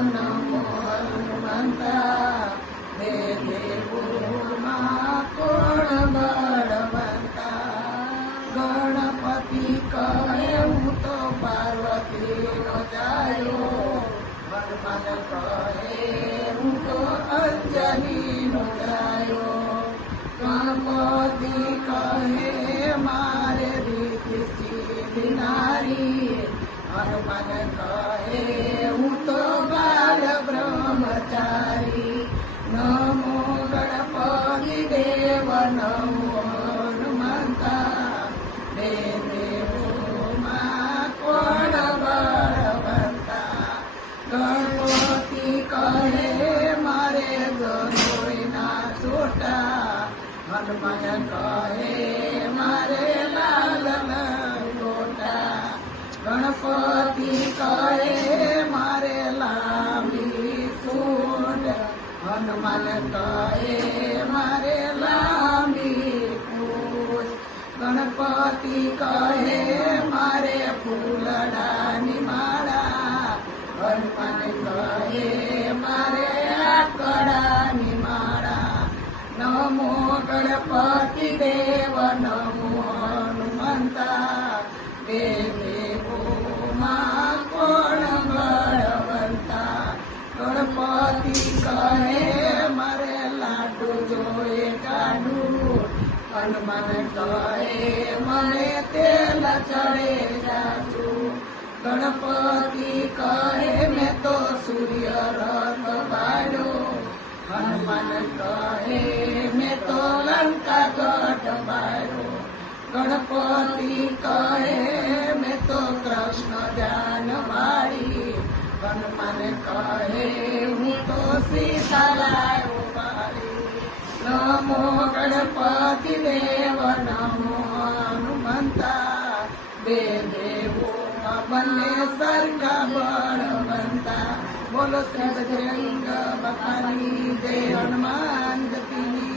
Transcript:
નમો હનુમંતા હે દેવોમાં કોણ બળવંતા ગણપતિ કહે હું તો પાર્વતીનો જાયો હનુમાન કહે હું તો અંજલિનો જાયો ગણપતિ કહે મારે રીતિ સીધી નારી હનુમાન કહે હું તો બાલ બ્રહ્મચારી નમો ગણપતિ દેવ નમો હનુમંતા હે દેવોમાં કોણ બળવંતા ગણપતિ કહે મારે ગરોળીના છોટા હનુમાન કહે મારે લાલ લંગોટા ગણપતિ કહે મારે લાંબી સૂંઢ હનુમાન કહે મારે લાંબી પૂંછ ગણપતિ કહે મારે ફૂલડાની માળા હનુમાન કહે મારે આકડાની માળા નમો ગણપતિ દેવ નમો હનુમંતા હે દેવોમાં કોણ બળવંતા ગણપતિ કહે મારે લાડુ જોએ કાઢુ હનુમાન કહે મને તેલ ચડે જાજુ ગણપતિ કહે મેં તો સૂર્ય રથ બાળ્યો હનુમાન કહે મેં તો લંકા ગઢ બાળ્યો ગણપતિ કહે મેં તો કૃષ્ણ ધ્યાન વાળી હનુમાન કહે હું તો સીતા લાયો વાળી નમો ગણપતિ દેવ નમો હનુમંતા બે દેવોમાં બંને સરખા બળવંતા બોલો શ્રી બજરંગ બાપાની જય હનુમાન જતીની